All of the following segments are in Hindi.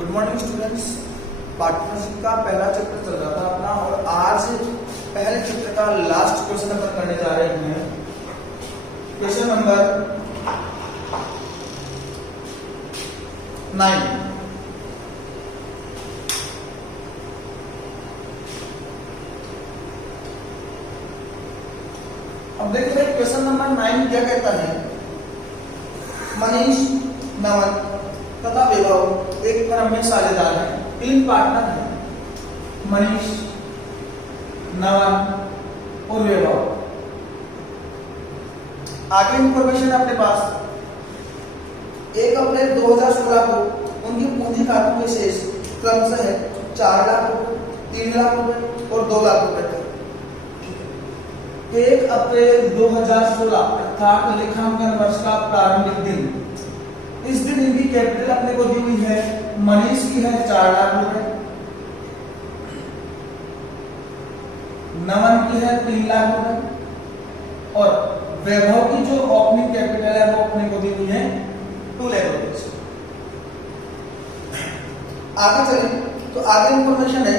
Good morning students. पार्टनरशिप का पहला चैप्टर चल रहा था अपना और आज पहले चैप्टर का लास्ट क्वेश्चन अपन करने जा रहे हैं। Question number 9। अब देखिए क्वेश्चन नंबर 9 क्या कहता है। मनीष, नवन तथा वैभव एक फर्म में साझेदार हैं। 3 पार्टनर हैं, मनीष, नवन और वैभव। आगे इंफॉर्मेशन अपने पास 1 अप्रैल 2016 को उनकी पूंजी खातों के शेष क्रमशः 4 लाख रुपए, 3 लाख रुपए और 2 लाख रुपए थे। 1 अप्रैल 2016 अर्थात लेखांकन वर्ष का प्रारंभिक दिन। इस दिन इनकी कैपिटल अपने को दी हुई है। मनीष की है 4 लाख रुपए, नमन की है 3 लाख रुपए और वैभव की जो ओपनिंग कैपिटल है वो अपने को दी हुई है 2 लाख रुपए। आगे चलें तो आगे इंफॉर्मेशन है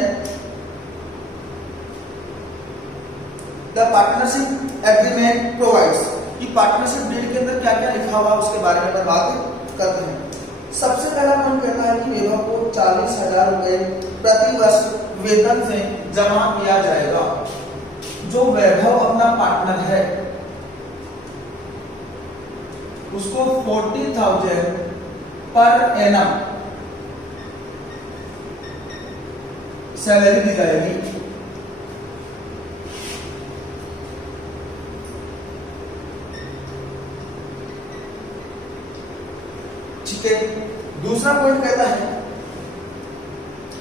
द पार्टनरशिप एग्रीमेंट प्रोवाइड्स कि पार्टनरशिप डीड के अंदर क्या क्या लिखा हुआ उसके बारे में बात करते हैं। सबसे पहला पॉइंट कहता है कि वैभव को 40,000 रुपए प्रति वर्ष वेतन से जमा किया जाएगा। जो वैभव अपना पार्टनर है उसको 40,000 पर एनम सैलरी दी जाएगी। ठीक है। दूसरा पॉइंट कहता है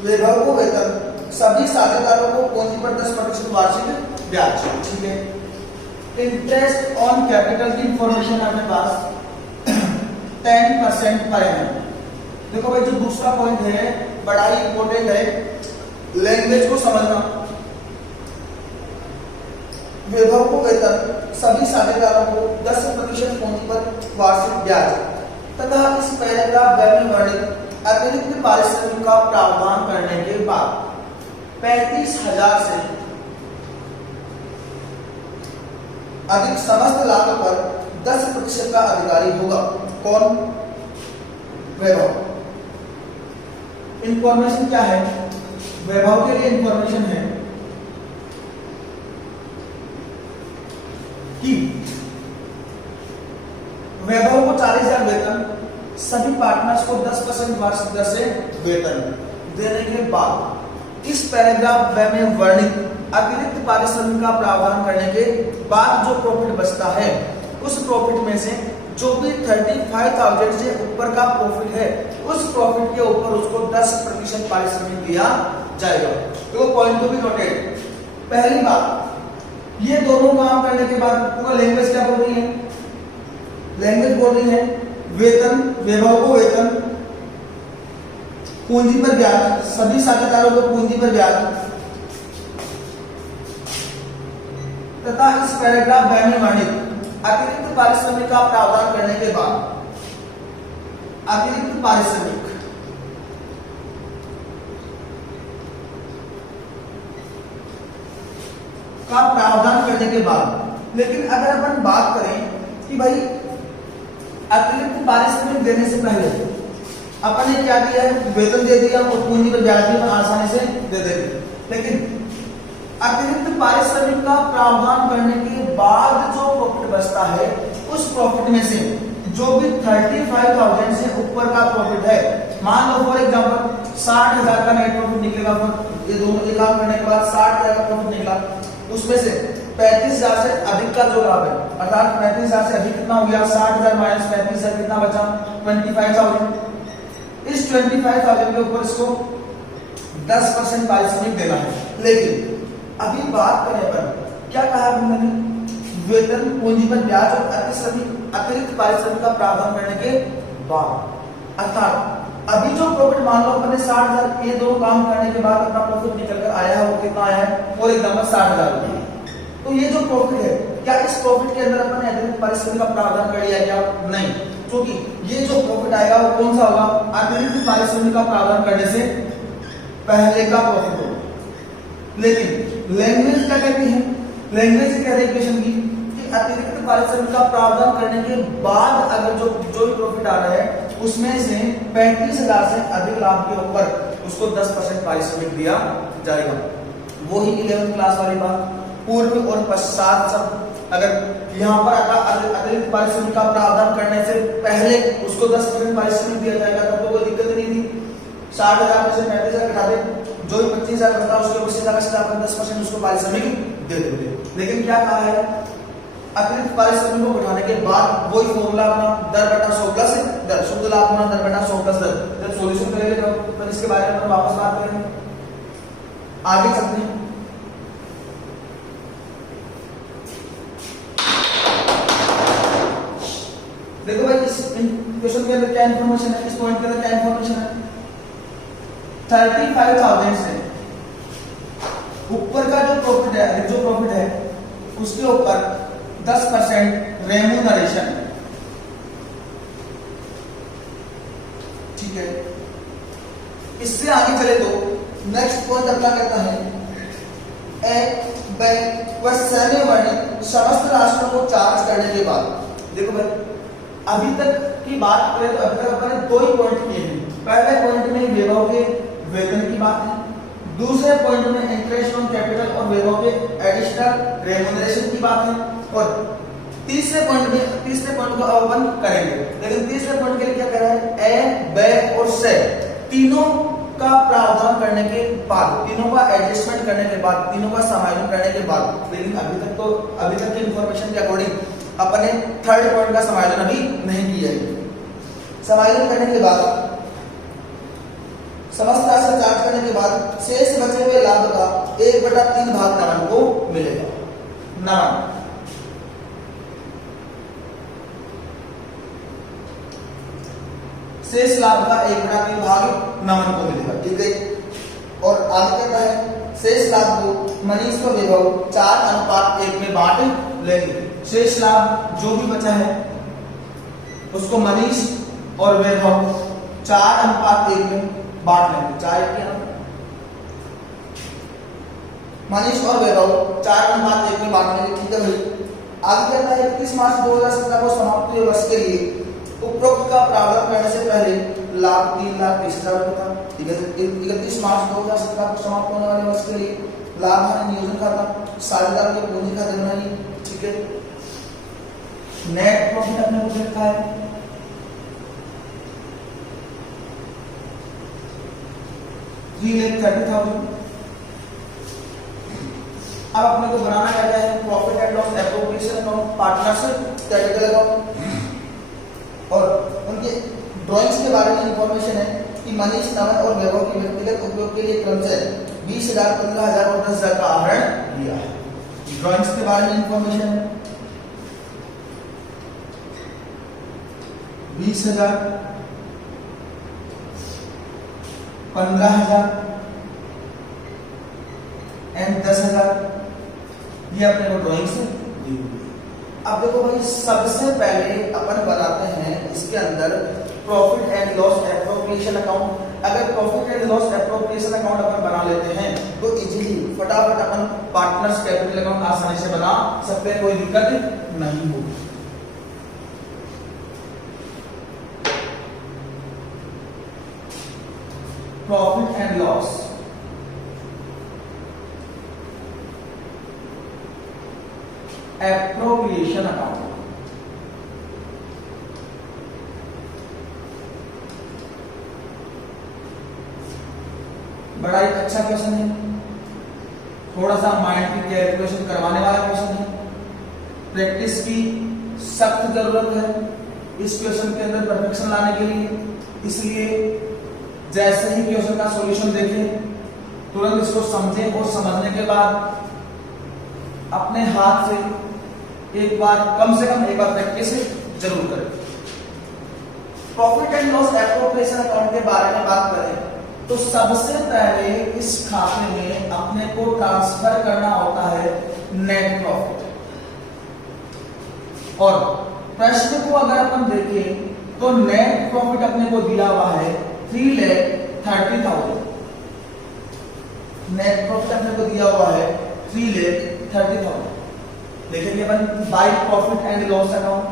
वैभव को वेतन सभी साझेदारों को पूंजी पर 10% वार्षिक ब्याज। ठीक है। इंटरेस्ट ऑन कैपिटल की इंफॉर्मेशन आपके पास 10% पर एनम। देखो भाई जो दूसरा पॉइंट है बड़ा ही इंपॉर्टेंट है, लैंग्वेज को समझना। वैभव को वेतन सभी साझेदारों को 10% पूंजी पर वार्षिक ब्याज तथा इस पैराग्राफ में वर्णित अतिरिक्त पारिश्रमिक का प्रावधान करने के बाद 35,000 से अधिक समस्त लाभ पर 10% का अधिकारी होगा। कौन? वैभव। इंफॉर्मेशन क्या है? वैभव के लिए इंफॉर्मेशन है कि वैभव को 40,000 वेतन, सभी पार्टनर्स को 10% वार्षिक दर से वेतन देने के बाद इस पैराग्राफ में वर्णित अतिरिक्त पारिश्रमिक का प्रावधान करने के बाद जो प्रॉफिट बचता है उस प्रॉफिट में से जो भी 35,000 से ऊपर का प्रॉफिट है उस प्रॉफिट के ऊपर उसको 10% पारिश्रमिक दिया जाएगा। तो पॉइंट तो भी नोटेड। पहली बात, ये दोनों काम करने के बाद पूरा लैंग्वेज क्या बोल रही है? लैंग्वेज बोल रही है वेतन, वैभव को वेतन, पूंजी पर ब्याज, सभी साझेदारों को पूंजी पर ब्याज तथा इस पैराग्राफ में वर्णित अतिरिक्त पारिश्रमिक का प्रावधान करने के बाद अतिरिक्त पारिश्रमिक का प्रावधान करने के बाद। लेकिन अगर अपन बात करें कि भाई अतिरिक्त पारिश्रमिक देने से पहले अपन ने क्या किया है, वेतन दे दिया और पूंजी पर ब्याज भी आसानी से दे देंगे। लेकिन अतिरिक्त पारिश्रमिक का प्रावधान करने के बाद जो प्रॉफिट बचता है उस प्रॉफिट में से जो भी 35,000 से ऊपर का प्रॉफिट है, मान लो फॉर एग्जांपल 60,000 का नेट प्रॉफिट निकलेगा, ये दोनों के काम करने के बाद 60,000 का प्रॉफिट निकला, उसमें से 35,000 से अधिक का जो लाभ है अर्थात 35,000 से अधिक कितना हो गया, 60,000 माइनस 35,000 कितना बचा, 25,000। इस 25,000 के ऊपर इसको 10% पारिश्रमिक देना है। लेकिन अभी बात करें पर क्या कहा मैंने, वेतन, पूंजी पर ब्याज और अतिरिक्त पारिश्रमिक का प्रावधान करने के बाद। अर्थात अभी जो प्रॉफिट मान लो अपने 60,000 ये दो काम करने के बाद अपना प्रॉफिट निकल कर आया है वो कितना आया है, फॉर एग्जाम्पल 60,000 रुपये। तो ये जो प्रॉफिट है क्या इस प्रॉफिट के अंदर अपन ने अतिरिक्त पारिश्रमिक का प्रावधान कर लिया क्या? नहीं। क्योंकि ये जो प्रॉफिट आएगा वो कौन सा होगा, अतिरिक्त पारिश्रमिक का प्रावधान करने से पहले का प्रॉफिट होगा। लेकिन लैंग्वेज क्या कहती है, लैंग्वेज कह रही है क्वेश्चन की कि अतिरिक्त पारिश्रमिक का प्रावधान करने के बाद अगर जो भी प्रॉफिट आ रहा है उसमें से 35,000 से अधिक लाभ के ऊपर उसको 10% पारिश्रमिक दिया जाएगा। वही 11th क्लास वाली बात, पूर्व और पश्चात सब अगर यहाँ पर अतिरिक्त पारिश्रमिक का प्रावधान करने से पहले उसको 10% पारिश्रमिक दिया जाएगा तब तो कोई दिक्कत नहीं थी। 60,000 में से 35,000 घटा दे, जो भी 25,000 बनता है उसके 25,000 से 10% उसको पारिश्रमिक दे देंगे। लेकिन क्या कहा है, अतिरिक्त पारिश्रमिक को बढ़ाने के बाद वही फॉर्मूला अपना दर बटा 100 प्लस दर, शुद्ध लाभ गुना दर बटा 100 प्लस दर। जब सॉल्यूशन करेंगे तो इसके बारे में वापस बात करेंगे, आगे चलते हैं। देखो भाई इस क्वेश्चन के अंदर क्या इंफॉर्मेशन है, इस पॉइंट के अंदर क्या इंफॉर्मेशन है, 35,000 से ऊपर का जो प्रॉफिट है उसके ऊपर 10% रेम्यूनरेशन, ठीक है। इससे आगे चले तो नेक्स्ट पॉइंट अपना करता है एक बैंक व सैन्य वर्णित समस्त राष्ट्रों को चार्ज करने के बाद। देखो भाई अभी तक की बात करें तो अभी तक अपने दो ही पॉइंट किए हैं। पहले पॉइंट में वैभव के वेतन की बात है, दूसरे पॉइंट में इंटरेस्ट ऑन कैपिटल और वैभव के एडिशनल रेम्यूनरेशन की बात है, और तीसरे पॉइंट को अवगन करेंगे। लेकिन तीसरे पॉइंट के लिए क्या कह रहा है, ए, ब और से तीनों का प्रावधान करने के बाद, तीनों का एडजस्टमेंट करने के बाद, तीनों का समायोजन करने के बाद। लेकिन अभी तक की इंफॉर्मेशन के अकॉर्डिंग अपने थर्ड पॉइंट का समायोजन अभी नहीं किया है। समायोजन करने के बाद समस्त राशि चार्ज करने के बाद शेष बचे हुए लाभ का 1/3 भाग नमन को मिलेगा। नमन शेष लाभ का 1/3 भाग नमन को मिलेगा, ठीक है। और आगे कहता है शेष लाभ को मनीष व वैभव 4:1 में बांट लेंगे। शेष लाभ जो भी बचा है उसको मनीष और वैभव 4:1 में बांट लेंगे। 4 मनीष और वैभव 4:1 में बांट लेंगे, ठीक है भाई। आगे कहता है 31 मार्च 2017 को समाप्त हुए वर्ष के लिए उपरोक्त का प्रावधान करने से पहले लाभ 3,30,000 रुपये था, ठीक है। 31 मार्च 2017 को समाप्त होने वाले वर्ष के लिए लाभ हानि नियोजन खाता साझेदार के पूंजी खाते बनाई, ठीक है। नेट प्रॉफिट अपने को लिखा है 3,30,000। अब अपने को बनाना क्या है, profit and loss appropriation account, partnership capital account, और उनके ड्राइंग्स के बारे में इंफॉर्मेशन है कि मनीष, नमन और वैभव के व्यक्तिगत उपयोग के लिए क्रमशः 20,000, 15,000 और 10,000 का आहरण लिया है। ड्राइंग्स के बारे में इंफॉर्मेशन है 20,000, 15,000 एंड 10,000, ये अपने को ड्राइंग्स दी हुई है। अब देखो भाई सबसे पहले अपन बनाते हैं इसके अंदर profit and loss appropriation account. अगर profit and loss appropriation account अपन बना लेते हैं तो इजीली फटाफट अपन पार्टनर्स कैपिटल अकाउंट आसानी से बना सकते हैं, कोई दिक्कत नहीं होगी। Profit and loss appropriation account, बड़ा ही अच्छा क्वेश्चन है, थोड़ा सा माइंड की कैलकुलेशन करवाने वाला क्वेश्चन है, प्रैक्टिस की सख्त जरूरत है इस क्वेश्चन के अंदर परफेक्शन लाने के लिए। इसलिए जैसे ही क्वेश्चन का सॉल्यूशन देखें तुरंत इसको समझें और समझने के बाद अपने हाथ से एक बार कम से कम एक बार प्रैक्टिस जरूर करें। Profit and loss appropriation account के बारे में बात करें तो सबसे पहले इस खाते में अपने को ट्रांसफर करना होता है नेट प्रॉफिट। और प्रश्न को अगर अपन देखें तो नेट प्रॉफिट अपने को दिया हुआ है 3,30,000। नेट प्रॉफिट अपने को दिया हुआ है 3,30,000। देखेंगे अपन by profit and loss account,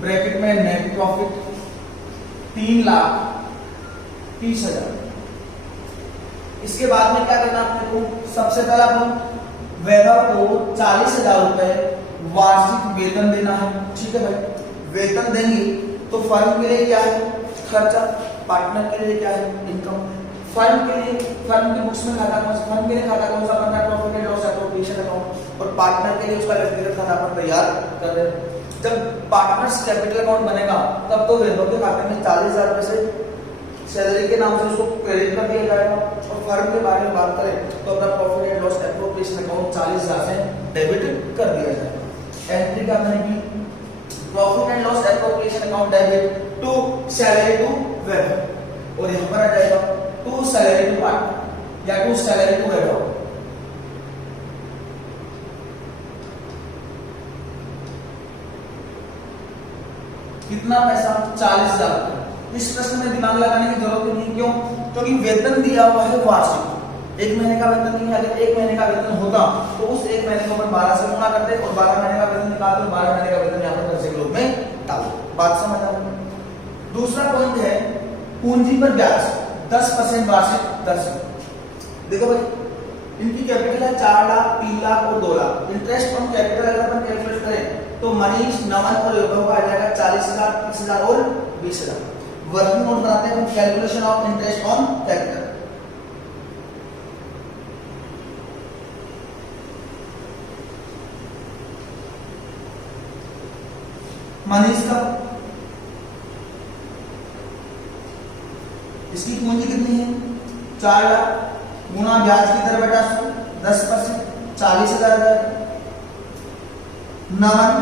bracket में नेट प्रॉफिट 3,30,000। इसके बाद में क्या करना अपने को, सबसे पहला अपन वैभव को 40,000 रुपए वार्षिक वेतन देना है। ठीक है भाई, वेतन देंगे तो फर्म के लिए क्या है खर्चा, पार्टनर के लिए क्या है इनकम। फर्म के लिए, फर्म की बुक्स में खाता कौन सा, फर्म के लिए खाता कौन सा अपन का profit and loss appropriation account, और पार्टनर के लिए उसका व्यक्तिगत खाता अपन तैयार कर रहे हैं। जब पार्टनर्स कैपिटल अकाउंट बनेगा तब तो वैभव के खाते में 40,000 रुपए से सैलरी के नाम से उसको क्रेडिट कर दिया जाएगा, और फर्म के बारे में बात करें तो अपना profit and loss appropriation account 40,000 से डेबिट कर दिया जाएगा। एंट्री क्या बनेगी, profit and loss appropriation account debit to salary to Vaibhav, और यहां पर आ जाएगा टू सैलरी टू पार्टनर या टू सैलरी टू वैभव। कितना पैसा, 40,000। इस प्रश्न में दिमाग लगाने की जरूरत नहीं, क्यों, क्योंकि वेतन दिया हुआ है वार्षिक, एक महीने का वेतन नहीं है। अगर एक महीने का वेतन होता तो उस एक महीने को अपन 12 से गुणा करते और 12 महीने का वेतन निकालते और 12 महीने का वेतन यहाँ पर दर्शक लोग में डालते। बात समझ आ रही है। दूसरा पॉइंट है पूंजी पर ब्याज 10% वार्षिक दर से। देखो भाई, इनकी कैपिटल है 4 लाख, 3 लाख और 2 लाख। इंटरेस्ट ऑन कैपिटल अगर अपन कैलकुलेट करें तो मनीष, नमन और वैभव का आ जाएगा 40,000, 30,000 और 20,000। वर्किंग नोट बनाते हैं calculation of interest on capital. Manish का, इसकी पूंजी कितनी है 4 लाख, गुणा ब्याज की दर बटा 10%, 40,000। नमन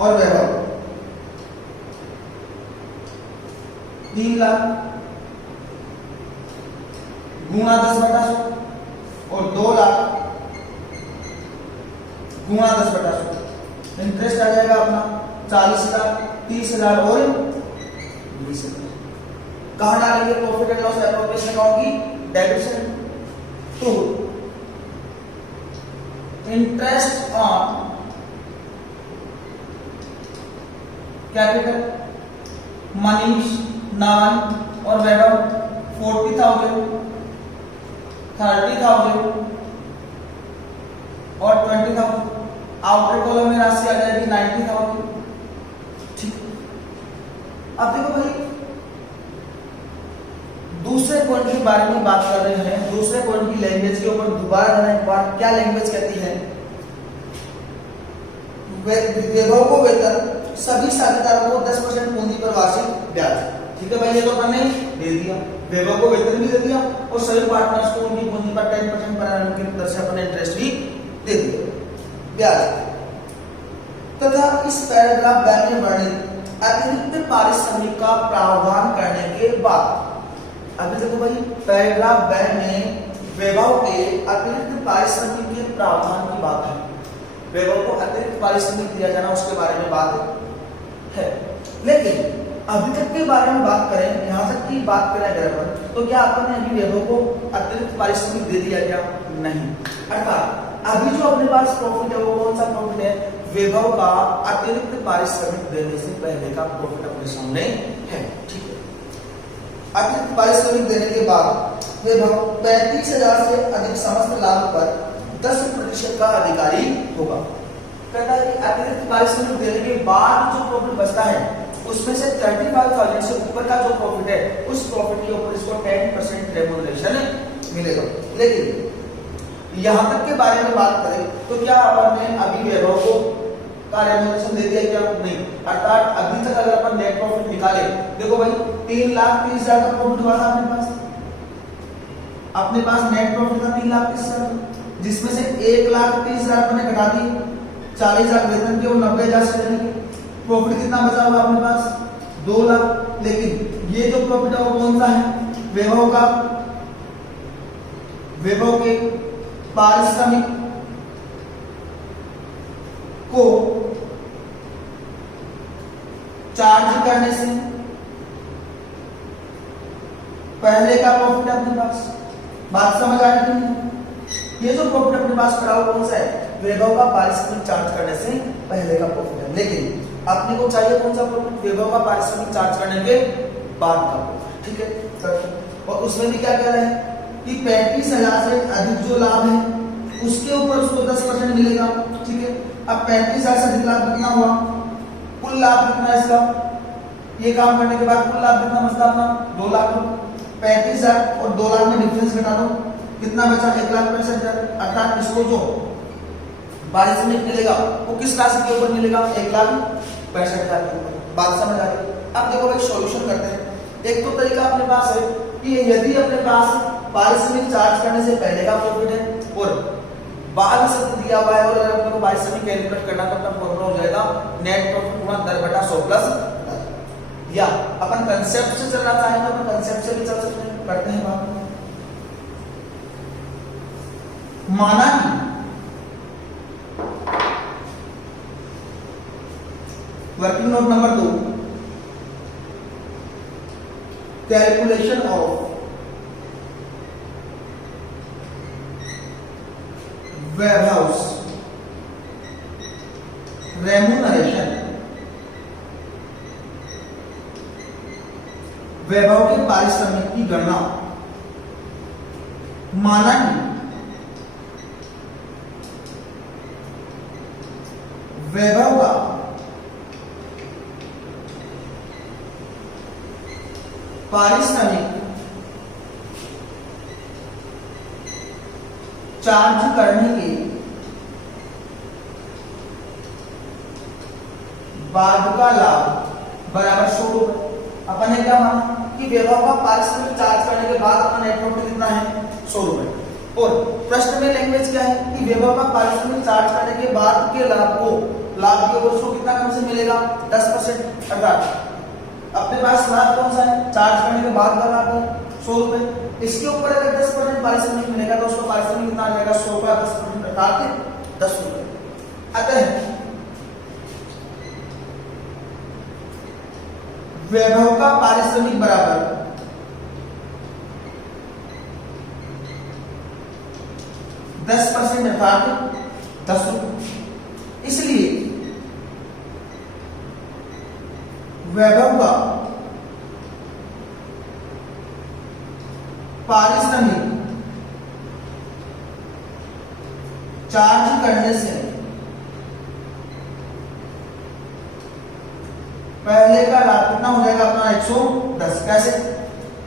और वैभव 3 लाख, गुणा 10/100 और 2 लाख गुणा 10/100। इंटरेस्ट आ जाएगा अपना 40,000, 30,000 और 20,000। कहां डालेंगे profit and loss appropriation account की डेबिट साइड। तो इंटरेस्ट ऑन कैपिटल, मनीष, नमन और वैभव 40,000, 30,000 और 20,000। आउटर कॉलम में राशि आ जाएगी 90,000। ठीक, अब देखो भाई दूसरे पॉइंट के बारे में बात कर रहे हैं। दूसरे पॉइंट की लैंग्वेज के ऊपर दोबारा जाना एक बार, क्या लैंग्वेज कहती है, वैभव को वेतन, सभी साझेदारों को 10% पूंजी पर वार्षिक ब्याज। ठीक है भाई, ये तो हमने दे दिया, वैभव को वेतन भी दे दिया और सभी पार्टनर्स को उनकी पूंजी पर 10% पर annum की दर से अपने इंटरेस्ट भी दे दिया ब्याज। तथा इस पैराग्राफ ब में वर्णित अतिरिक्त पारिश्रमिक का प्रावधान करने के बाद, अभी देखो भाई पैराग्राफ ब में वैभव के अतिरिक्त पारिश्रमिक के प्रावधान की बात है। वैभव को अतिरिक्त पारिश्रमिक दिया जाना उसके बारे में बात है। लेकिन अभी तक के बारे में बात करें, यहां तक की बात करें अगर अपन, तो क्या अपन ने अभी वैभव को अतिरिक्त पारिश्रमिक दे दिया क्या, नहीं। अर्थात अभी जो अपने पास प्रॉफिट है वो कौन सा प्रॉफिट है, वैभव का अतिरिक्त पारिश्रमिक देने से पहले का प्रॉफिट अपने सामने है। ठीक है, अतिरिक्त पारिश्रमिक देने के बाद वैभव 35,000 से अधिक समस्त लाभ पर 10% का अधिकारी होगा। कहता है कि अतिरिक्त पारिश्रमिक देने के बाद जो प्रॉफिट बचता है उसमें से 35,000 से ऊपर का जो प्रॉफिट है उस प्रॉफिट के ऊपर इसको 10% रेम्युनरेशन मिलेगा। लेकिन यहां तक के बारे में बात करें तो क्या अपन ने अभी वैभव को का रेम्युनरेशन दे दिया क्या, नहीं। अर्थात अभी तक अगर अपन नेट प्रॉफिट निकाले, देखो भाई 3,30,000 का प्रॉफिट हुआ था अपने पास नेट प्रॉफिट था 3,30,000, जिसमें से 1,30,000 अपन ने घटा दी, 40,000 वेतन के और 90,000 सैलरी के, प्रॉफिट कितना बचा हुआ अपने पास 2 लाख। लेकिन ये जो प्रॉफिट है वो कौन सा है, वैभव का, वैभव के पारिश्रमिक को चार्ज करने से पहले का प्रॉफिट अपने पास। बात समझ आ रही है? ये जो प्रॉफिट अपने पास पड़ा हुआ कौन सा है? वैभव का पारिश्रमिक चार्ज करने से पहले का प्रॉफिट है। लेकिन अपने को चाहिए कौन सा प्रॉफिट? वैभव का पारिश्रमिक चार्ज करने के बाद का प्रॉफिट। ठीक है, और उसमें भी क्या कह रहे हैं कि 35,000 से अधिक जो लाभ है उसके ऊपर उसको 10% मिलेगा। ठीक है, अब 35,000 से अधिक लाभ कितना हुआ? कुल लाभ कितना है इसका? ये काम करने के बाद कुल लाभ कितना बचता अपना? 2 लाख। 35,000 और 2 लाख में डिफरेंस घटा दो, कितना बचा? 1,65,000। अर्थात इसको जो पारिश्रमिक मिलेगा वो किस राशि के ऊपर मिलेगा? 1,65,000 के ऊपर। बात समझ आ रही है? अब देखो भाई सॉल्यूशन करते हैं। एक तो तरीका अपने पास है कि यदि अपने पास पारिश्रमिक चार्ज करने से पहले का प्रॉफिट है और बाद से दिया हुआ है और अगर अपने को पारिश्रमिक कैलकुलेट करना तो अपना फॉर्मूला हो जाएगा नेट प्रॉफिट गुणा दर बटा 100 प्लस। या अपन कंसेप्ट से चलना चाहेंगे तो अपन कंसेप्ट से भी चल सकते हैं। करते हैं बात। माना कि working note number 2, calculation of warehouse remuneration. Vaibhav के पारिश्रमिक की गणना। माना कि वैभव का पारिश्रमिक चार्ज करने के बाद का लाभ बराबर 100 रुपए। अपन ने क्या माना कि वैभव का पारिश्रमिक चार्ज करने के बाद अपना नेट प्रॉफिट कितना है? 100 रुपए। और प्रश्न में लैंग्वेज क्या है कि वैभव का पारिश्रमिक चार्ज करने के बाद के लाभ के ऊपर उसको कितना कम से मिलेगा? 10%। अर्थात अपने पास लाभ कौन सा है? चार्ज करने के बाद का लाभ है 100 रुपए। इसके ऊपर अगर 10% पारिश्रमिक मिलेगा तो उसका पारिश्रमिक कितना आ जाएगा? 100 का 10% अर्थात 10 रुपए। अतः वैभव का पारिश्रमिक बराबर 10% अर्थात 10 रुपए। इसलिए वैभव का पारिश्रमिक चार्ज करने से पहले का लाभ कितना हो जाएगा अपना? 110। कैसे?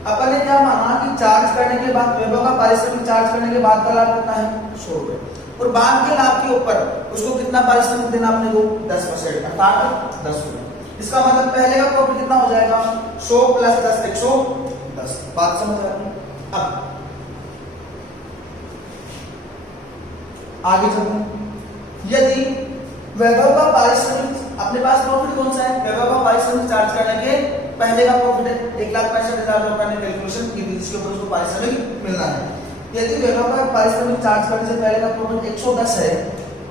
अपन ने क्या माना कि चार्ज करने के बाद वैभव का पारिश्रमिक चार्ज करने के बाद का लाभ कितना है? 100 रुपए। और बाद के लाभ के ऊपर उसको कितना पारिश्रमिक देना अपने को? 10% अर्थात 10 रुपए। इसका मतलब पहले का प्रॉफिट कितना हो जाएगा? 100 प्लस 10 110। बात समझ आ रही है? अब आगे चलते हैं। यदि वैभव का पारिश्रमिक अपने पास प्रॉफिट कौन सा है? वैभव का पारिश्रमिक चार्ज करने के पहले का प्रॉफिट है 1,65,000 रुपए ने कैलकुलेशन की थी जिसके ऊपर उसको पारिश्रमिक मिलना है। यदि वैभव का पारिश्रमिक चार्ज करने से पहले का प्रॉफिट 110 है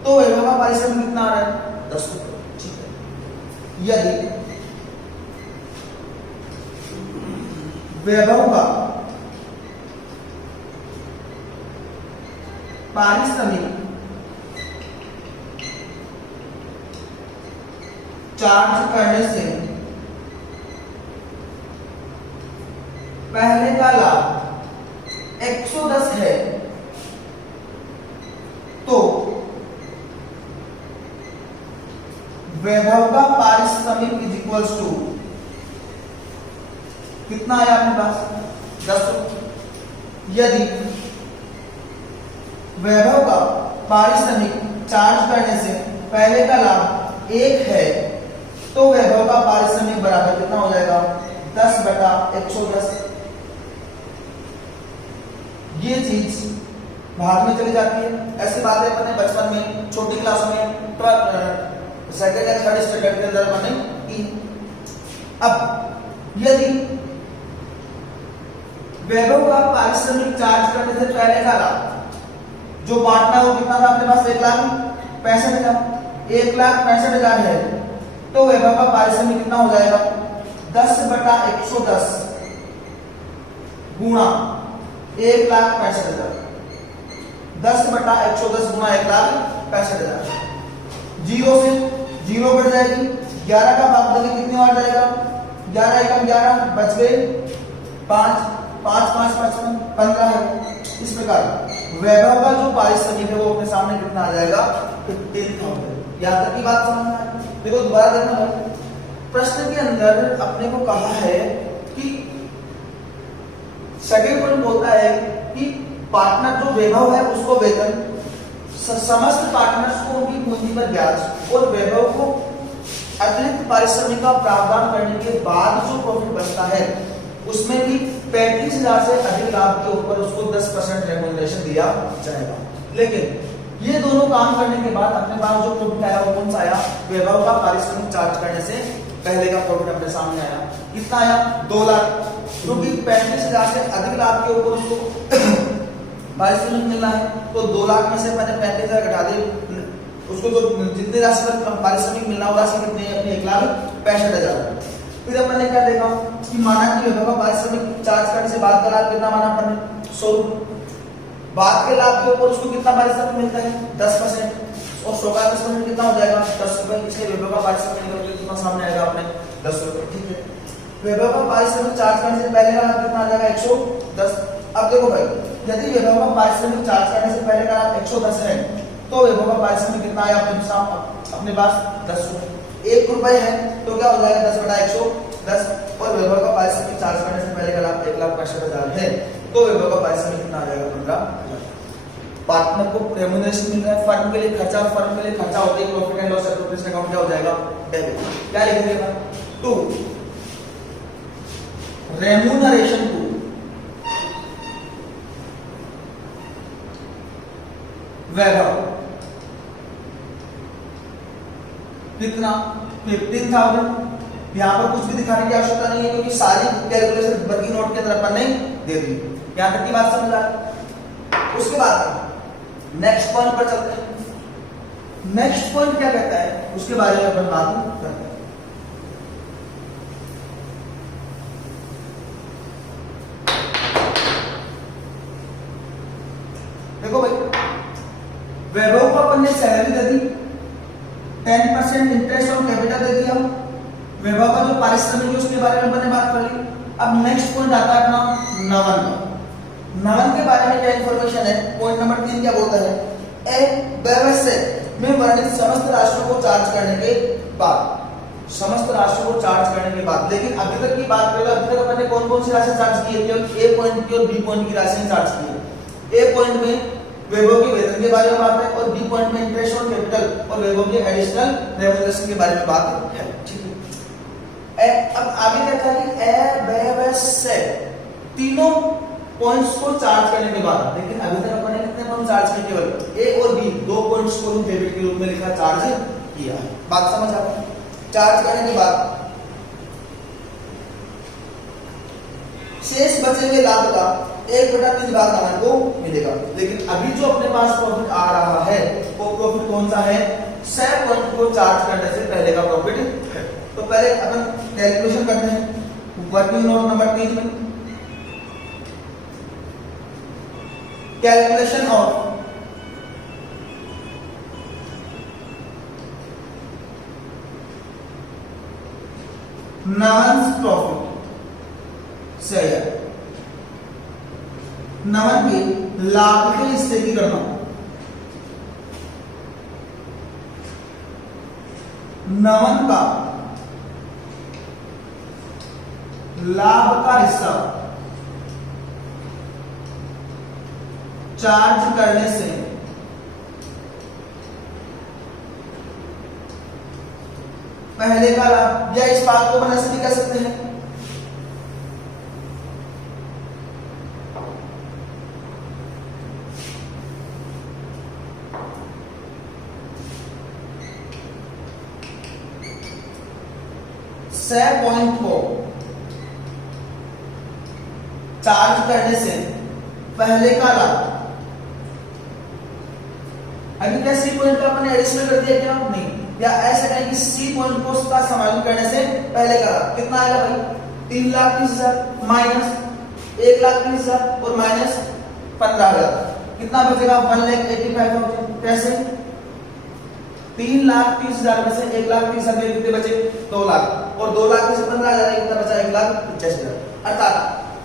तो वैभव का पारिश्रमिक कितना आ रहा है? 10 रुपए। ठीक है, यदि वैभव का पारिश्रमिक चार्ज करने से पहले का लाभ 110 है तो वैभव का पारिश्रमिक इज इक्वल्स टू कितना आया अपने पास? 10 रुपए। यदि वैभव का पारिश्रमिक चार्ज करने से पहले का लाभ 1 है तो वैभव का पारिश्रमिक बराबर कितना हो जाएगा? 10/110। ये चीज भाग में चली जाती है। ऐसी बातें अपने बचपन में छोटी क्लास में सेकंड या थर्ड स्टैंडर्ड के अंदर अपने की। अब यदि वैभव का पारिश्रमिक चार्ज करने से पहले का लाभ जो बांटना वो कितना था अपने पास? 1,65,000। 1,65,000 है, तो वैभव का पारिश्रमिक कितना हो जाएगा? 10/110 गुणा 1,65,000, 10/110 गुणा 1,65,000। जीरो से जीरो कट जाएगी, 11 का भाग देंगे कितनी बार जाएगा? 11 एकम 11 बच गए 5, 5 5 5 15 है। इस प्रकार वैभव का जो पारिश्रमिक है वो अपने सामने कितना आ जाएगा? 15,000। यहाँ तक की बात समझ में आई? देखो दोबारा देखना भाई, प्रश्न के अंदर अपने को कहा है कि सेकंड पॉइंट बोलता है कि पार्टनर जो वैभव है उसको वेतन, समस्त पार्टनर्स को उनकी पूंजी पर ब्याज और वैभव को अतिरिक्त पारिश्रमिक का प्रावधान करने के बाद जो प्रॉफिट बचता है उसमें भी 35,000 से अधिक लाभ के ऊपर उसको 10% रेम्यूनरेशन दिया जाएगा। लेकिन ये दोनों काम करने के बाद अपने पास जो प्रॉफिट आया वो कौन सा आया? वैभव का पारिश्रमिक चार्ज करने से पहले का प्रॉफिट अपने सामने आया। कितना आया? 2 लाख, क्योंकि 35,000 से अधिक लाभ के ऊपर उसको पारिश्रमिक मिलना है, तो 2 लाख में से मैंने 35,000 घटा दे, उसको जो जितनी राशि पर पारिश्रमिक मिलना होगा राशि कितनी है? 1,65,000। फिर अपन ने क्या देखा कि माना कि वैभव का पारिश्रमिक चार्ज करने से बाद का लाभ कितना माना अपन ने? 100 रुपये। बाद के लाभ के ऊपर उसको कितना पारिश्रमिक मिलता है? 10%, और 100 का 10% कितना हो जाएगा? 10 रुपये। इसलिए वैभव का पारिश्रमिक निकल के कितना सामने आएगा अपने? 10 रुपये। ठीक है, वैभव का पारिश्रमिक चार्ज करने से पहले का लाभ कितना आ जाएगा? 110। अब देखो भाई, यदि वैभव का पारिश्रमिक चार्ज करने से पहले का लाभ 110 है, तो वैभव का पारिश्रमिक कितना आया अपने पास? 10 रुपये। 1 रुपये है तो क्या हो जाएगा? 10/110, और वैभव का पारिश्रमिक चार्ज करने से पहले का लाभ 1,65,000 है, तो वैभव का पारिश्रमिक कितना आ जाएगा? 15,000। पार्टनर को रेम्यूनरेशन मिल रहा है, फर्म के लिए खर्चा, फर्म के लिए खर्चा होते ही प्रॉफिट एंड लॉस अकाउंट क्या हो जाएगा? डेबिट। क्या लिखेंगे? टू रेम्यूनरेशन टू वैभव कितना? 15,000। यहाँ पर कुछ भी दिखाने की आवश्यकता नहीं है क्योंकि सारी कैलकुलेशन वर्किंग नोट के अंदर अपन ने दे दी। यहाँ तक की बात समझ आ रही? उसके बाद नेक्स्ट पॉइंट पर चलते हैं। नेक्स्ट पॉइंट क्या कहता है उसके बारे में अपन बात करते हैं। देखो भाई, वैभव को अपन ने सैलरी दे दी, 10% इंटरेस्ट ऑन कैपिटल दे दिया, वैभव का जो पारिश्रमिक है उसके बारे में अपन ने बात कर ली। अब नेक्स्ट पॉइंट आता है अपना नवन का। नवन के बारे में क्या इंफॉर्मेशन है? पॉइंट नंबर 3 क्या बोलता है? व्यवसाय में वर्णित समस्त राशियों को चार्ज करने के बाद, समस्त राशियों को चार्ज करने के बाद, लेकिन अभी तक की बात करें, अभी तक अपन ने कौन कौन सी राशि चार्ज की है? केवल ए पॉइंट की और बी पॉइंट की राशि चार्ज की है। ए पॉइंट में वैभव के वेतन के बारे में बात है, और बी पॉइंट में इंटरेस्ट ऑन कैपिटल और वैभव के एडिशनल रेम्यूनरेशन के बारे में बात है। ठीक है, अब आगे क्या था कि व्यवसाय तीनों पॉइंट्स को चार्ज करने के बाद, लेकिन अभी तक अपन ने कितने पॉइंट चार्ज किए? केवल ए और बी, 2 पॉइंट्स को डेबिट के रूप में लिखा, चार्ज किया। बात समझ आ रही? चार्ज करने के बाद शेष बचे हुए लाभ का 1/3 भाग नवन को मिलेगा। लेकिन अभी जो अपने पास प्रॉफिट आ रहा है वो प्रॉफिट कौन सा है? 6 पॉइंट को चार्ज करने से पहले का प्रॉफिट है। तो पहले अपन कैलकुलेशन करते हैं वर्किंग नोट नंबर 3 में। कैलकुलेशन ऑफ नवंस प्रॉफिट से नवन के लाभ के हिस्से की गणना, नवन का लाभ का हिस्सा चार्ज करने से पहले का लाभ, या इस बात को अपन ऐसे भी कह सकते हैं से पॉइंट को चार्ज करने से पहले का लाभ। अभी क्या सी पॉइंट का अपने एडिशनल कर दिया क्या? नहीं, या ऐसे कहें कि सी पॉइंट को उसका समायोजन करने से पहले का लाभ कितना आएगा भाई 3,30,000 माइनस 1,30,000 और माइनस 15,000 कितना बचेगा 1,85,000। कैसे 3,30,000 में से 1,30,000 में कितने बचे 2 लाख और 2 लाख में से 15,000 कितना बचा 1,85,000। अर्थात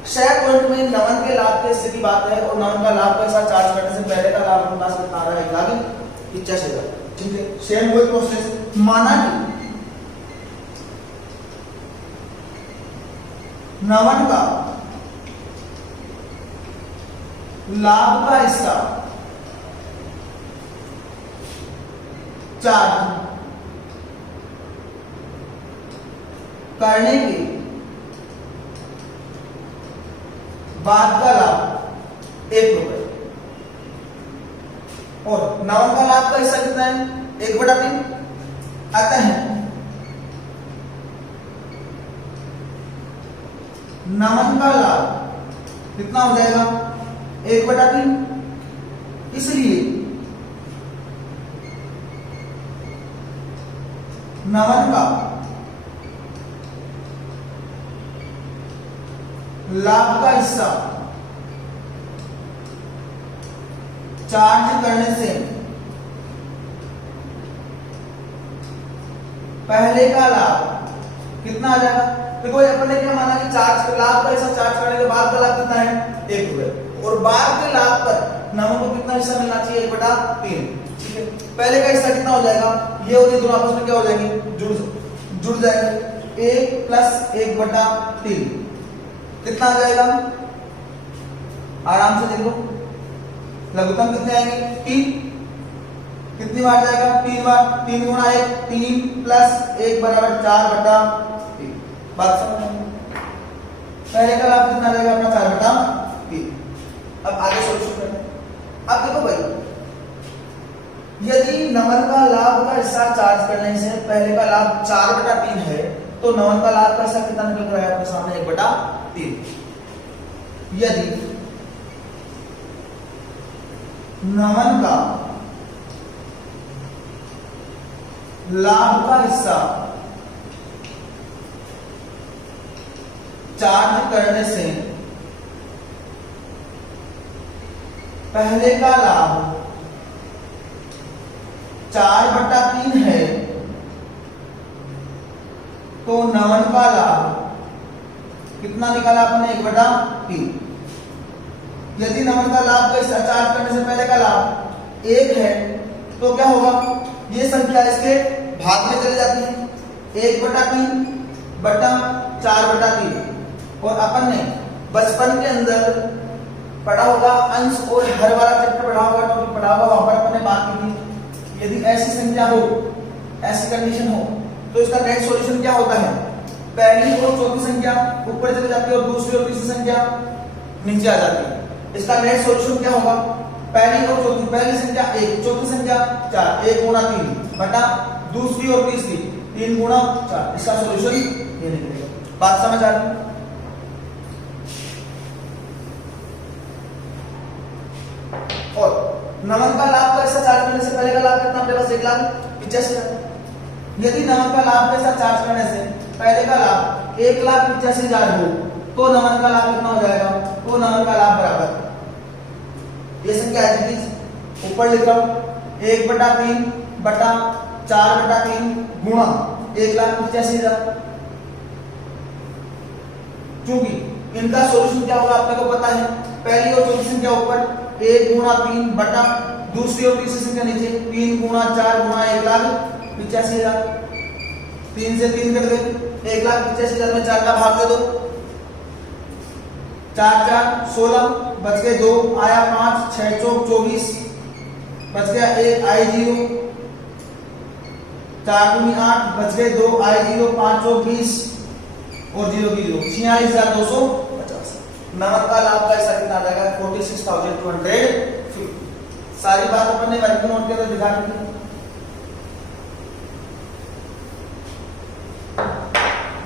क्षय पॉइंट में नमन के लाभ की स्थिति बात है और नमन का लाभ के साथ चार्ज करने से पहले का लाभ अपने पास कितना आ रहा है 1,85,000। ठीक है सेम वही प्रोसेस माना कि नमन का लाभ का हिस्सा चार्ज करने के बाद का लाभ 1 रुपए और नमन का लाभ का हिस्सा कितना है 1/3। अतः नमन का लाभ कितना हो जाएगा 1/3। इसलिए नमन का लाभ का हिस्सा चार्ज करने से पहले का लाभ कितना आ जाएगा। देखो अपन ने क्या माना कि चार्ज लाभ का हिस्सा चार्ज करने के बाद का लाभ कितना है 1 रुपए और बाद के लाभ पर नमन को कितना हिस्सा मिलना चाहिए 1/3। ठीक है पहले का हिस्सा कितना हो जाएगा ये और ये दोनों आपस में क्या हो जाएंगे जुड़ जाएंगे 1 + 1/3 कितना आ जाएगा आराम से देख लो लघुत्तम कितने आएंगे 3 कितनी बार जाएगा 3 बार 3 गुणा 1 3 + 1 = 4/3 बात समझ में पहले का लाभ कितना रहेगा अपना 4/3। अब आगे सोल्यूशन करते हैं। अब देखो भाई यदि नमन का लाभ का हिस्सा चार्ज करने से पहले का लाभ 4/3 है तो नमन का लाभ का हिस्सा कितना निकल रहा है आपके सामने 1/3। यदि नमन का लाभ का हिस्सा चार्ज करने से पहले का लाभ 4/3 है तो नमन का लाभ कितना निकाला आपने 1/3। यदि नमन का लाभ का हिस्सा चार्ज करने से पहले का लाभ 1 है तो क्या होगा ये संख्या इसके भाग में चली जाती है 1/3 बटा 4/3 और अपन ने बचपन के अंदर पढ़ा होगा अंश और हर वाला चैप्टर पढ़ा होगा टॉपिक पढ़ा होगा वहां पर अपन ने बात की थी यदि ऐसी संख्या हो ऐसी कंडीशन हो तो इसका नेट सॉल्यूशन क्या होता है पहली और चौथी संख्या ऊपर चली जाती है और दूसरी और तीसरी संख्या नीचे आ जाती है। इसका नेट सॉल्यूशन क्या होगा पहली और चौथी पहली संख्या 1 चौथी संख्या 4 1 × 3 बटा दूसरी और तीसरी 3 × 4 इसका सॉल्यूशन ये निकलेगा। बात समझ आ रही और नमन का लाभ का हिस्सा चार्ज करने से पहले का लाभ कितना अपने पास 1,85,000। यदि नमन का लाभ के साथ चार्ज करने से पहले का लाभ 1,85,000 हो तो नमन का लाभ कितना हो जाएगा तो नमन का लाभ बराबर ये संख्या है ऊपर लिख रहा हूं 1/3 बटा 4/3 गुणा 1,85,000। क्योंकि इनका सॉल्यूशन क्या होगा आपने को पता है पहली और चौथी संख्या ऊपर 1 × 3 बटा दूसरी और तीसरी संख्या नीचे 3 × 4 गुणा 1,85,000 3 से 3 कर दे 1,85,000 में 4 का भाग दे दो 4 4 16 बच गए 2 आया 5 6 चौक 24 बच गया 1 आई 0 4 दूनी 8 बच गए 2 आई 0 5 चौक 20 और 0 की 0 46,250। नमन का लाभ का हिस्सा कितना आ जाएगा 46,250। सारी बात अपन ने वर्किंग नोट के अंदर दिखा दी थी।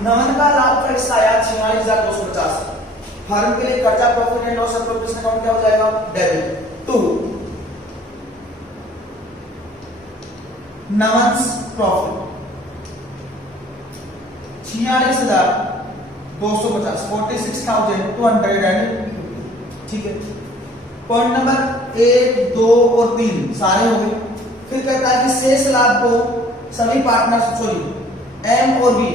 नमन का लाभ का हिस्सा आया 46,250। फर्म के लिए खर्चा प्रॉफिट एंड लॉस अकाउंट क्या हो जाएगा डेबिट टू नवंस प्रॉफिट 46,250, 46,250। ठीक है। पॉइंट नंबर 1, 2 और 3 सारे हो गए। फिर कहता है कि शेष लाभ को सभी पार्टनर एम और बी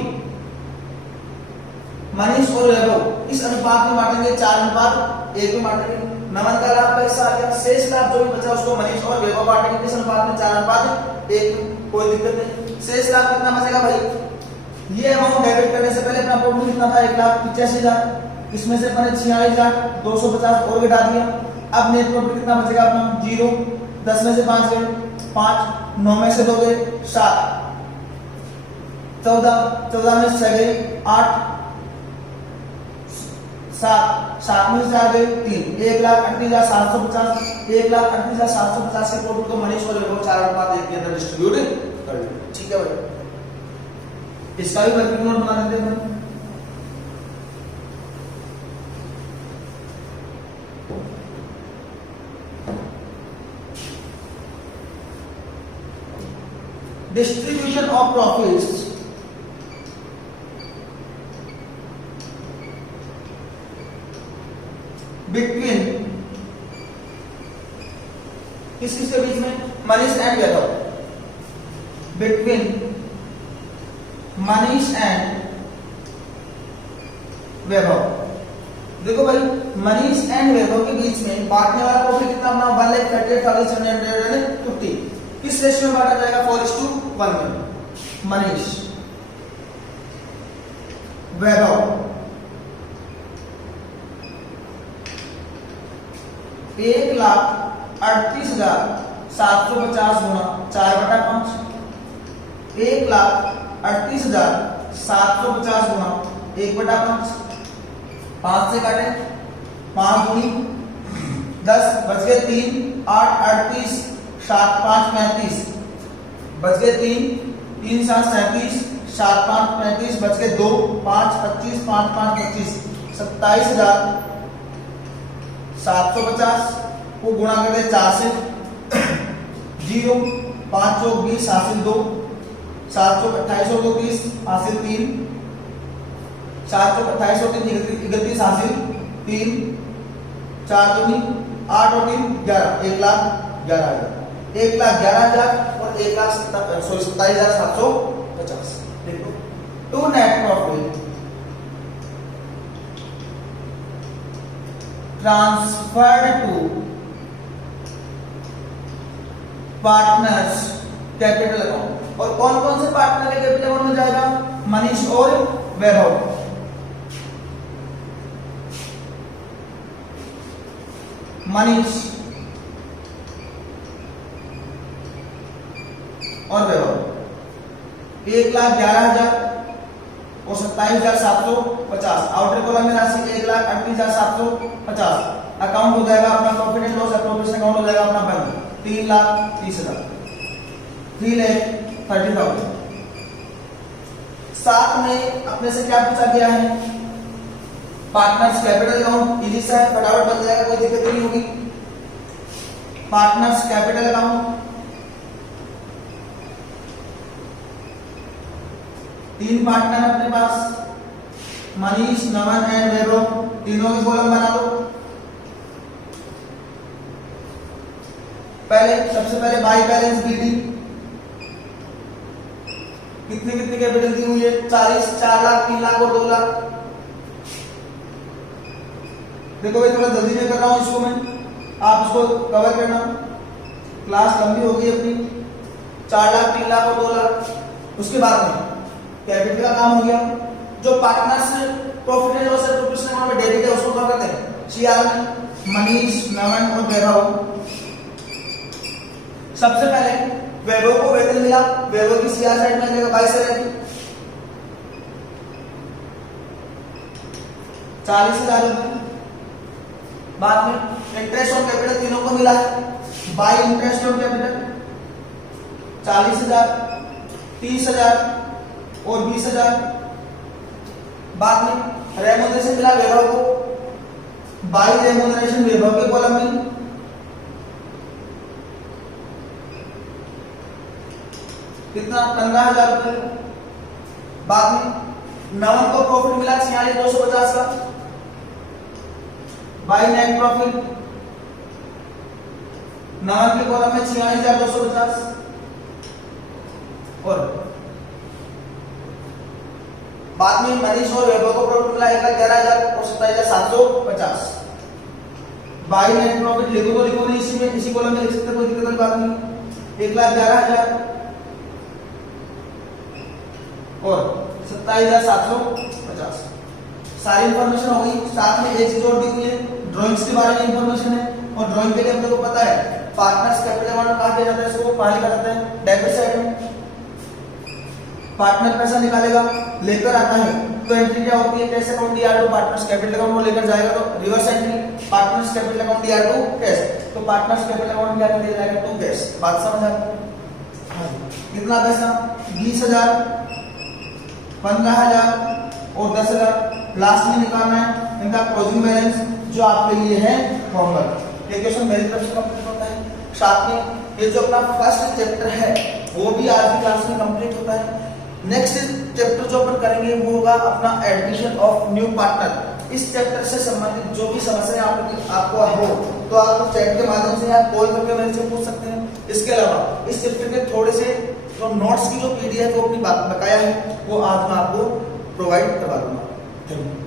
मनीष और वैभव इस अनुपात में बांटेंगे, 4:1 में बांटेंगे। नमन का लाभ पैसा आ गया, शेष लाभ जो भी बचा उसको मनीष और वैभव बांटेंगे किस अनुपात में, 4:1 में। कोई दिक्कत नहीं। शेष लाभ कितना बचेगा भाई, ये अमाउंट डेबिट करने से पहले अपना प्रॉफिट कितना था, 1,85,000, इसमें से मैंने 46,250 और घटा दिया। अब नेट प्रॉफिट कितना बचेगा अपना, 0। 10 में से 5 गए 5, 9 में से 2 गए 7, 14 में से 6 गए 8, 7 में से 4 गए 3, 1,38,750, 1,38,750 के प्रॉफिट को मनीष और वैभव 4:1 के अंदर डिस्ट्रीब्यूट कर दिया। ठीक है भाई, इसका भी वर्किंग नोट बना देते हैं। Distribution of profits between किसके बीच में, Manish and Vaibhav, between Manish and Vaibhav. देखो भाई, मनीष एंड वैभव के बीच में बांटने वाला प्रॉफिट कितना अपना, 1,38,750। किस रेशियो में बांटा जाएगा, 4:1 में। मनीष वैभव 1,38,750 गुना 4/5, 1,38,750 गुना 1/5, 5 से काटे 5 गुनी 10 बच गए 3, 8 38, 7 5 35 बच गए 3, 3 7 37, 7 5 35 बच गए 2, 5 25, 5 5 25, 27,750 को गुणा कर दे 4 से, 0 5 चौक 20 हासिल 2, 7 चौक 28 और 2 30 हासिल 3, 4 चौक 28 और 3 31 हासिल 3, 4 दूनी 8 और 3 11, 1,11,000, 1,11,000 और 27,750। देखो, to net profit transferred to partners capital account. और कौन कौन से पार्टनर के कैपिटल अकाउंट में जाएगा, मनीष और वैभव। मनीष और वैभव 1,11,000 और 27,750। आउटर कॉलम में राशि 1,38,750। अकाउंट हो जाएगा अपना profit and loss appropriation account हो जाएगा अपना बंद 3,30,000, 3,30,000। साथ में अपने से क्या पूछा गया है, पार्टनर्स कैपिटल अकाउंट। इजी सा है, फटाफट बन जाएगा, कोई दिक्कत नहीं होगी। पार्टनर्स कैपिटल अकाउंट 3 पार्टनर अपने पास, मनीष नमन एंड वैभव, तीनों की कॉलम बना दो। सबसे पहले बाई बैलेंस बीडी, कितनी कितनी कैपिटल दी हुई है, 40, 4 लाख, 3 लाख और 2 लाख। देखो भाई, थोड़ा जल्दी में कर रहा हूं इसको मैं, आप इसको कवर करना, क्लास लंबी होगी अपनी। 4 लाख, 3 लाख और 2 लाख। उसके बाद में कैपिटल का काम हो गया। जो partners profit and loss appropriation account में डेबिट है उसको क्या करते हैं, सीआर में। मनीष नमन और वैभव, सबसे पहले वैभव को वेतन मिला, वैभव की सीआर साइड में जाएगा 22 रहेगी, 40,000 रुपए। बाद में इंटरेस्ट ऑन कैपिटल तीनों को मिला है, बाय इंटरेस्ट ऑन कैपिटल 40,000, 30,000 और 20,000। बाद में रेमोनेशन मिला वैभव को, बाय रेमोनेशन वैभव के कॉलम में कितना 15,000 रुपये। बाद में नवन को प्रॉफिट मिला 46,250 का, बाई नेट प्रॉफिट नवन के कॉलम में 46,250 और बाद में मनीष और वैभव को प्रॉफिट मिला 1,11,000 और 27,750। बाई नेट प्रॉफिट लिखो तो लिखो नहीं, इसी में इसी कॉलम में लिख सकते, कोई दिक्कत वाली बात नहीं। 1,11,000 और 27,750 सारी इंफॉर्मेशन हो गई। साथ में एक चीज और दी हुई है, ड्राइंग्स के बारे में इंफॉर्मेशन है और ड्राइंग के लिए हम लोग को पता है पार्टनर्स कैपिटल अमाउंट कहाँ किया जाता है, इसको कहाँ लिखा जाता है, डेबिट साइड में। पार्टनर पैसा निकालेगा लेकर आता है तो एंट्री क्या होती है, cash account D R to partners capital account वो लेकर जाएगा तो reverse entry partners capital account D R to cash. तो पार्टनर्स कैपिटल अकाउंट क्या कर दिया जाएगा, टू कैश। बात समझ आ गई। कितना पैसा, 20,000, 15,000 और 10,000। लास्ट में निकालना है इनका क्लोजिंग बैलेंस जो आपके लिए है होमवर्क। ये क्वेश्चन मेरी तरफ से कंप्लीट होता है। साथ में ये जो अपना फर्स्ट चैप्टर है वो भी आज की क्लास में कंप्लीट होता है। नेक्स्ट चैप्टर जो अपन करेंगे वो होगा अपना एडमिशन ऑफ न्यू पार्टनर। इस चैप्टर से संबंधित जो भी समस्या आपको हो तो आप चैट के माध्यम से या कॉल करके मेरे से पूछ सकते हैं। इसके अलावा इस चैप्टर के थोड़े से जो नोट्स की जो पीडीएफ जो अपनी बात बकाया है वो आज मैं आपको प्रोवाइड करवा दूंगा। धन्यवाद।